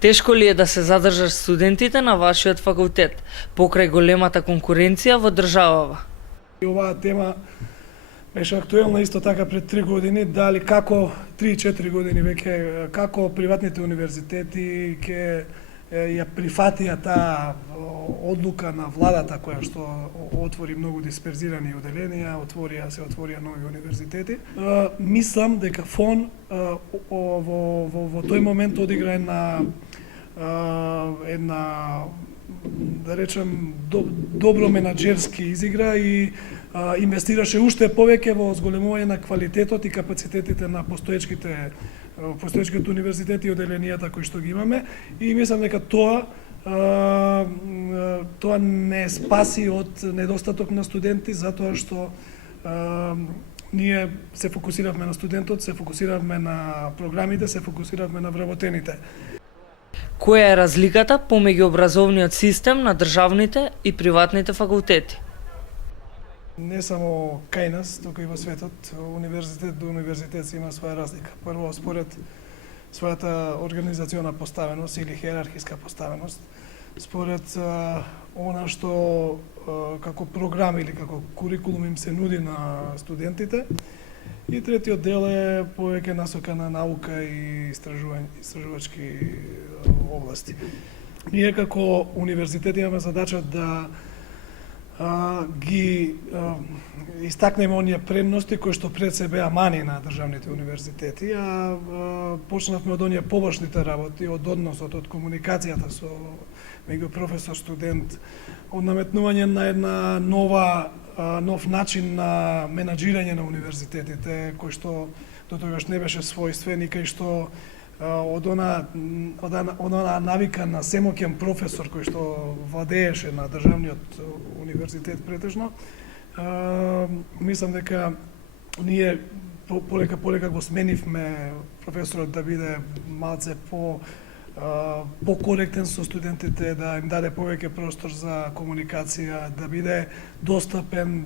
Тешко ли е да се задржаш студентите на вашиот факултет, покрај големата конкуренција во државава? И оваа тема беше актуелна исто така пред 3 години, дали како 3-4 години веќе како приватните универзитети ќе ја прифатија таа одлука на владата која што отвори многу дисперзирани оделенија, се отворија нови универзитети. Мислам дека ФОН во тој момент одигра една да речем добро менаџерски изигра и инвестираше уште повеќе во зголемување на квалитетот и капацитетите на постоечките универзитети и оделенијата кои што ги имаме, и мислам дека тоа не спаси од недостаток на студенти, затоа што ние се фокусиравме на студентот, се фокусиравме на програмите, се фокусиравме на вработените. Која е разликата помеѓу образовниот систем на државните и приватните факултети? Не само кај нас, туку и во светот, универзитет до универзитет има своја разлика. Прво, според својата организациона поставеност или хиерархиска поставеност, според она што како програми или како курикулум им се нуди на студентите, и третиот дел е повеќе насока на наука и истражувачки области. Ние како универзитет имаме задача да ги истакнеме оние предности кои што пред се беа мани на државните универзитети, почнавме од оние побочните работи, од односот, од комуникацијата со меѓу професор, студент, од наметнување на една нов начин на менаџирање на универзитетите, кој што до тогаш не беше својствен и кај што од она навика на семоќен професор кој што владееше на државниот универзитет претежно, мислам дека ние полека го сменивме професорот да биде малце покоректен со студентите, да им даде повеќе простор за комуникација, да биде достапен,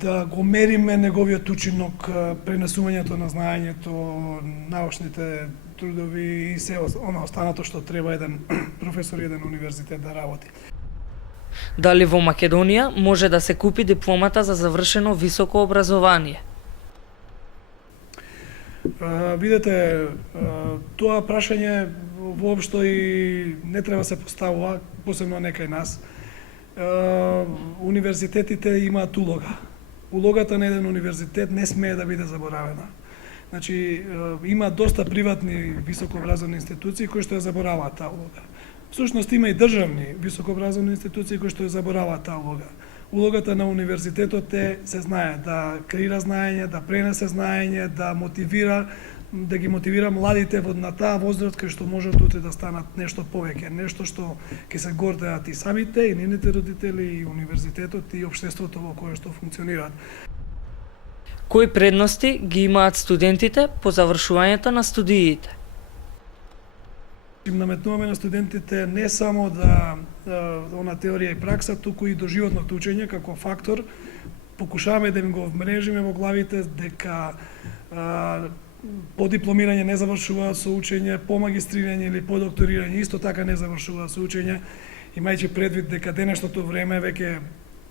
да го мериме неговиот учинок, пренесувањето на знаењето, научните трудови и се останато што треба еден професор и еден универзитет да работи. Дали во Македонија може да се купи дипломата за завршено високо образование? Видете, тоа прашање воопшто и не треба се поставува, посебно некај нас. Универзитетите имаат улога. Улогата на еден универзитет не смее да биде заборавена. Значи, има доста приватни високообразовни институции кои што ја забораваат таа улога. Всушност има и државни високообразовни институции кои што ја забораваат таа улога. Улогата на универзитетот се знае да креира знаење, да пренесе знаење, да ги мотивира младите на таа возраст кај што можат утре да станат нешто повеќе, нешто што ќе се гордеат и самите, и нивните родители, и универзитетот, и општеството во кое што функционираат. Кои предности ги имаат студентите по завршувањето на студиите? Им наметнуваме на студентите не само да она теорија и пракса, туку и доживотното учење како фактор. Покушаваме да им го вмрежиме во главите дека по дипломирање не завршуваат со учење, по магистрирање или по докторирање исто така не завршуваат со учење, имајќи предвид дека денешното време веќе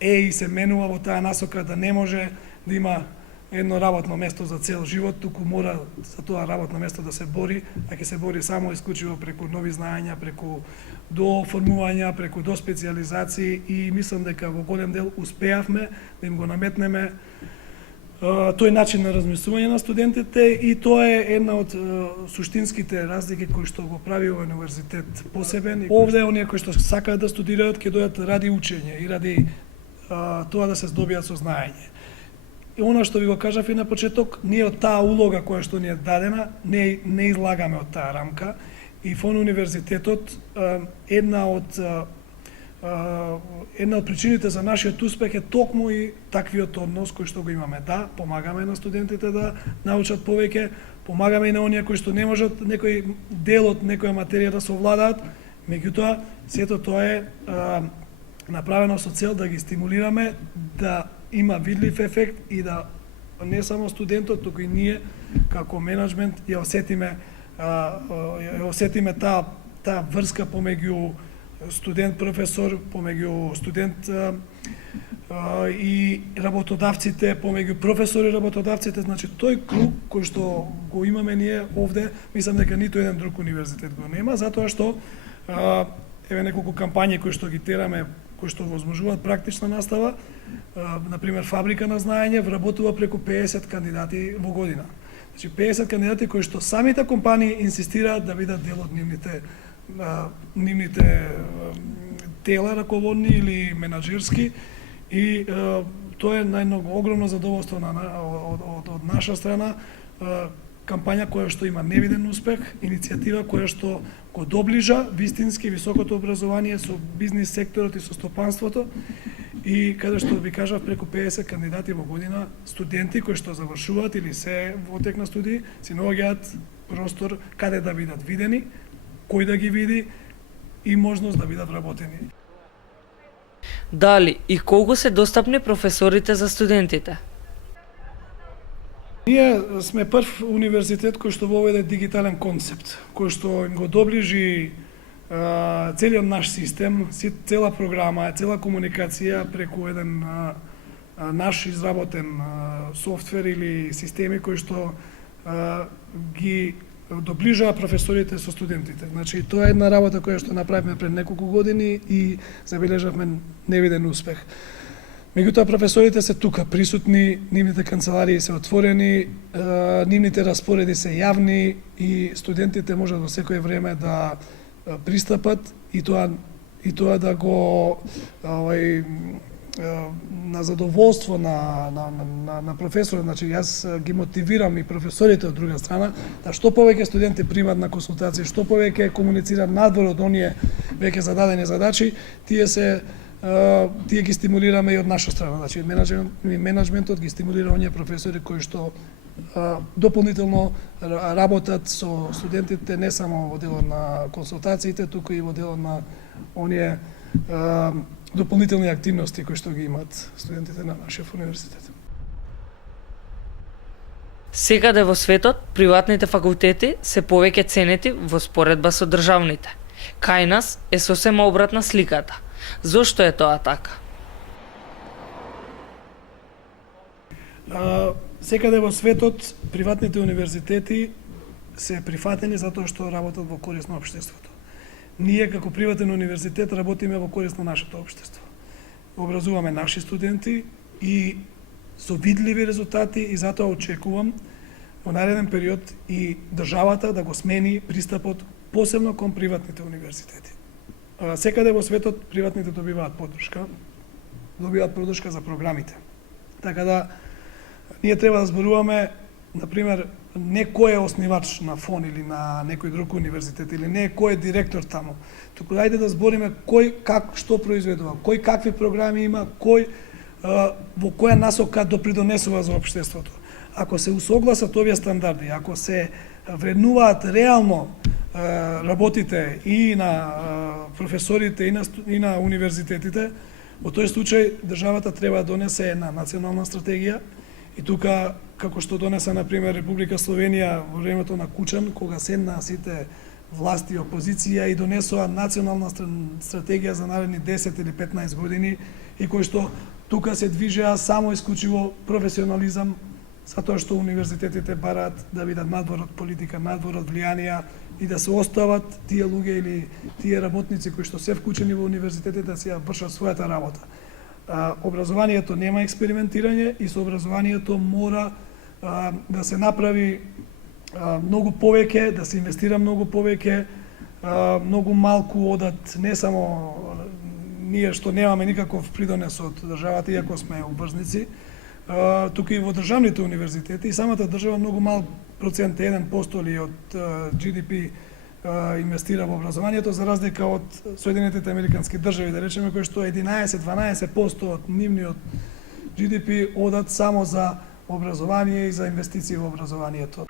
и се менува во таа насока да не може да има едно работно место за цел живот, туку мора за тоа работно место да се бори, а ќе се бори само исклучиво преку нови знаења, преку доформувања, преку доспециализации, и мислам дека во голем дел успеавме да им го наметнеме тој начин на размислување на студентите, и тоа е една од суштинските разлики кои што го прави овој универзитет посебен. Овде оние кои што сакаат да студираат ќе дојдат ради учење и ради тоа да се здобијат со знаење. И она што ви го кажав и на почеток, ние од таа улога која што ни е дадена, не излагаме од таа рамка, и ФОН универзитетот една од причините за нашиот успех е токму и таквиот однос кој што го имаме. Да, помагаме на студентите да научат повеќе, помагаме и на оние кои што не можат некој дел од некоја материја да се овладаат, меѓутоа сето тоа е направено со цел да ги стимулираме да има видлив ефект и да не само студентот, туку и ние како менеджмент ја осетиме осетиме таа врска помеѓу студент-професор, помеѓу студент и работодавците, помеѓу професори и работодавците, значи тој круг кој што го имаме ние овде, мислам дека ниту еден друг универзитет го нема, затоа што еве неколку кампањи кои што ги тераме, кои што возможуваат практична настава, например фабрика на знаење вработува преку 50 кандидати во година. Значи 50 кандидати кои што самите компании инсистираат да бидат дел од нивните тела раководни или менаџерски и тоа е најмногу огромно задоволство од наша страна, кампања која што има невиден успех, иницијатива која што го доближа вистински високото образование со бизнис секторот и со стопанството и каде што ви кажав преку 50 кандидати во година, студенти кои што завршуваат или се во тек на студии, си наоѓаат простор каде да бидат видени, кој да ги види и можност да бидат вработени. Дали и колку се достапни професорите за студентите? Ние сме прв универзитет кој што воведе дигитален концепт, кој што им го доближи целиот наш систем, цела програма, цела комуникација преку еден наш изработен софтвер или системи кои што ги доближаа професорите со студентите. Значи, тоа е една работа која што направивме пред неколку години и забележавме невиден успех. Меѓутоа, професорите се тука присутни, нивните канцеларии се отворени, нивните распореди се јавни и студентите можат во секое време да пристапат и тоа да го на задоволство на професорот, значи јас ги мотивирам и професорите од друга страна да што повеќе студенти примат на консултации, што повеќе комуницират надвор од оние веќе зададени задачи, тие ги стимулираме и од наша страна. Значи менаџментот ги стимулира оние професори кои што дополнително работат со студентите не само во делот на консултациите, туку и во делот на оние дополнителни активности кои што ги имаат студентите на нашиот универзитет. Секаде во светот, приватните факултети се повеќе ценети во споредба со државните. Кај нас е сосема обратна сликата. Зошто е тоа така? Секаде во светот, приватните универзитети се прифатени затоа што работат во корист на општеството. Ние како приватен универзитет работиме во корист на нашето општество. Образуваме наши студенти и со видливи резултати и затоа очекувам во нареден период и државата да го смени пристапот посебно кон приватните универзитети. Секаде во светот приватните добиваат поддршка за програмите. Така да ние треба да зборуваме, например, не кој е основач на ФОН или на некој друг универзитет или не кој е директор таму. Туку ајде да збориме кој што произведува, кој какви програми има, кој во која насока допридонесува за општеството. Ако се усогласат овие стандарди, ако се вреднуваат реално работите и на професорите и на универзитетите, во тој случај државата треба да донесе една национална стратегија и тука како што донеса например Република Словенија во времето на Кучан, кога седнаа сите власти и опозиција и донесоа национална стратегија за наредни 10 или 15 години и кој што тука се движеа само исклучиво професионализам, затоа што универзитетите бараат да бидат надвор од политика, надвор од влијанија и да се остават тие луѓе или тие работници кои што се вклучени во универзитетите да си ја вршат својата работа. Образованието нема експериментирање и со образованието мора да се направи многу повеќе, да се инвестира многу повеќе, многу малку одат не само ние што немаме никаков придонес од државата, иако сме обврзници, тука и во државните универзитети и самата држава многу мал процент, 1% ли од GDP инвестира во образованието, за разлика од Соединетите Американски држави, да речеме, кои што 11-12% од нивниот GDP одат само за образование и за инвестиции во образованието.